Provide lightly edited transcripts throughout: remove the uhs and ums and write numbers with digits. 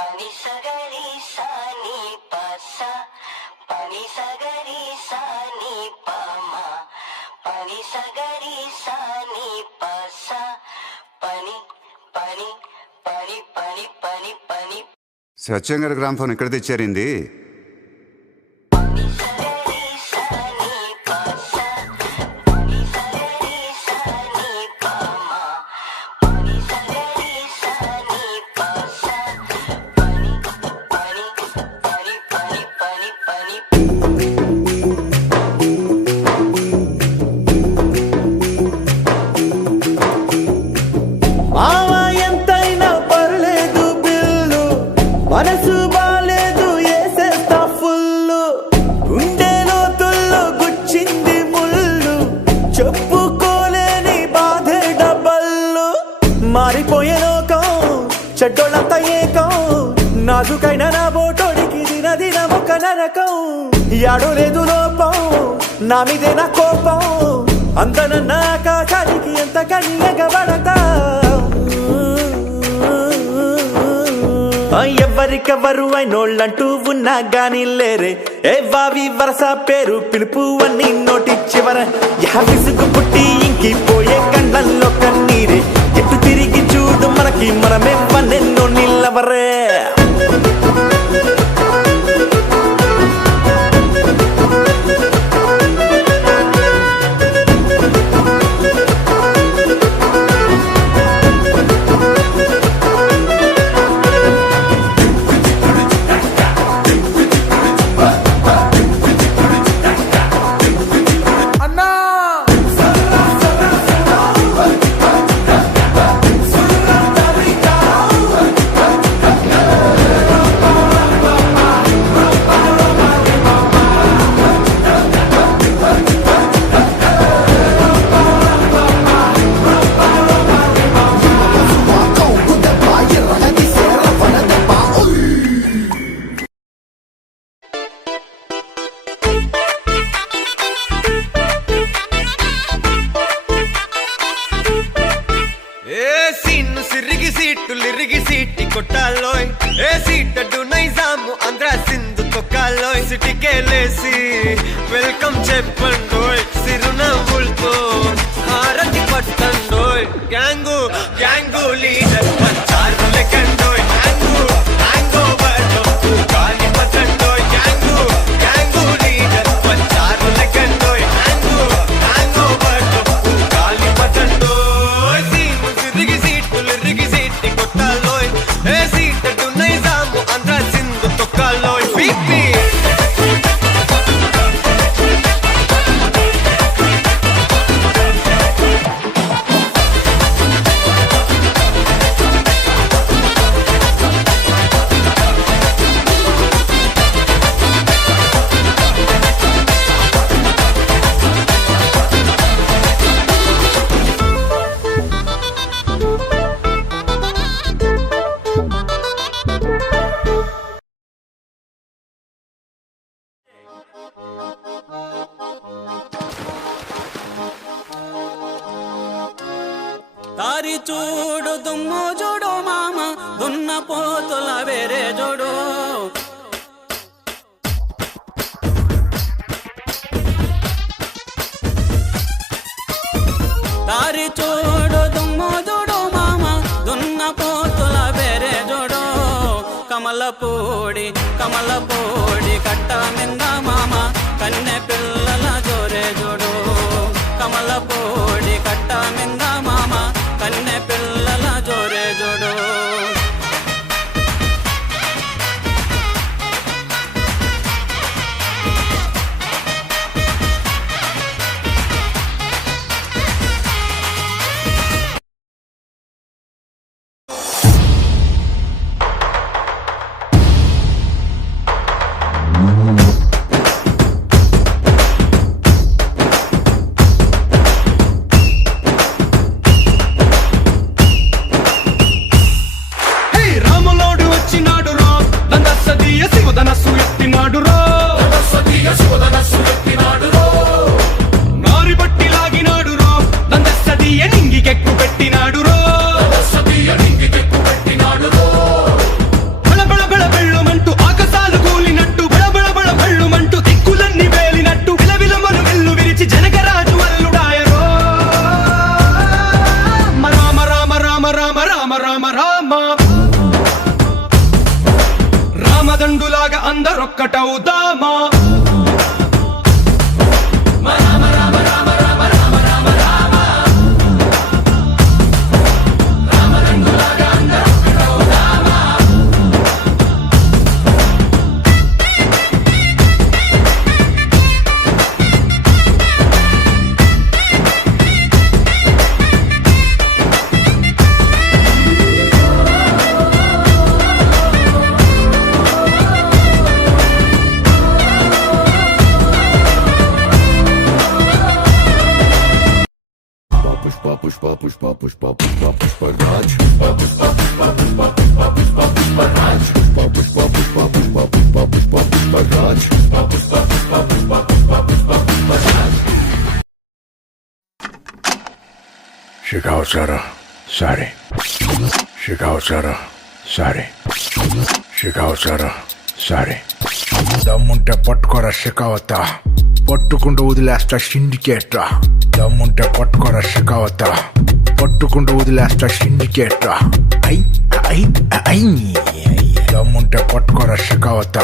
పని సగరి సాని పస పని సగరి సాని పమ పని సగరి సాని పస పని పని పని పని పని పని. సత్యం గారి గ్రామ్ ఫోన్ ఎక్కడ తెచ్చారింది? మనసు బాలేదు ఏసేస్తా ఫుల్లు, గుండెలో తుల్లు గుచ్చింది ముళ్ళు, చెప్పుకోలేని బాధే డబ్బల్లు. మారిపోయే లోకం చెడ్డోళ్ళంతా ఏకం, నాజుకైన నా బోటోడికి దినదినం ఒక నరకం. యాడో లేదు లోపం నా మీదే నా కోపం, అందనన్న ఆకాశానికి ఎంత కని ఎగబడతా. ఎవరికెవరు అయినోళ్ళంటూ ఉన్నా గాని లేరే, ఏ వావి వరస పేరు పిలుపు అన్ని నోటి చివర. విసుగు పుట్టి ఇంకిపోయే కండల్లో కన్నీరే, ఎటు తిరిగి చూడు మనకి మనమే పన్నెన్నో నిల్లవరే. సిటీ కొట్టాలోయ్, ఏ సీటడు నైజాము ఆంధ్ర సింధు తొక్కాలోయ్. సిటీకే లేసి వెల్కమ్ చెప్పండోయ్, సిరునవ్వులతో హారతి పట్టండోయ్. గ్యాంగు గ్యాంగు లీడర్ పంచారు లెక్కండోయ్, గ్యాంగు హ్యాంగ్ ఓవర్ గాలి పట్టండోయ్. గ్యాంగు గ్యాంగు లీడర్ పంచారు లెక్కండోయ్, గ్యాంగు హ్యాంగ్ ఓవర్ గాలి పట్టండోయ్. సీము సిరిగి సీటులు రిగి సీటి కొట్టాలోయ్, ఏ సీటడు నైజాము ఆంధ్ర సింధు తొక్కాలోయ్. బీపీ దారి చూడు దుమ్ము చూడు మామ, దున్న పోతుల వేరే చూడు. దారి చూడు దుమ్ము చూడు మామ, దున్న పోతుల వేరే చూడు. కమలపూడి కమలపూడి కట్ట మింద మామ, కన్నె పిల్లల జోరే చూడు. కమలపూడి కట్ట మింద మామ, కన్నె పిల్లల జోరే జోడు. ఒక్కటవుదామా Shikawasara, sorry. Shikawasara, sorry. Shikawasara, sorry. దమ్ముంటే పట్టుకోరా షికావత పట్టుకుంటూ వదిలేస్తా సిండికేట్ దమ్ముంటే పట్టుకోరా షికావత పట్టుకుంటూ వదిలేస్తా సిండికేట్ ఐ ఐ ఐ దమ్ముంటే పట్టుకోరా షికావత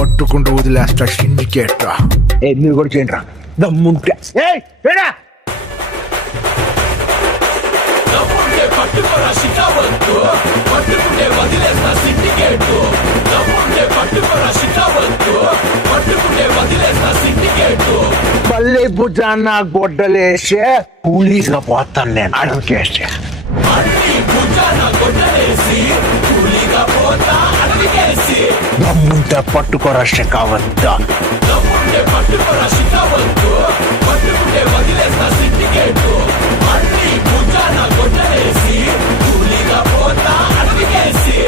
పట్టుకుంటూ వదిలేస్తా సిండికేట్ మీరు కూడా చేయండి రా దమ్ముంటే పట్టుకోరా షికావత్తు పట్టుకుంటే వదిలేస్తా సిండికేటు దమ్ముంటే పట్టుకోరా షికావత్తు పట్టుకుంటే వదిలేస్తా సిండికేటు పల్లె భుజాన గొడ్డలేసే కూలీగా పోతాను నేను అడవికేసే అన్ని భుజాన గొడ్డలేసి కూలీగా పోతా అడవికేసి దమ్ముంటే పట్టుకోరా షికావత్త దమ్ముంటే పట్టుకోరా షికావత్తు పట్టుకుంటే వదిలేస్తా సిండికేటు అన్ని భుజాన గొడ్డలేసి కూలీగా పోతా అడవికేసి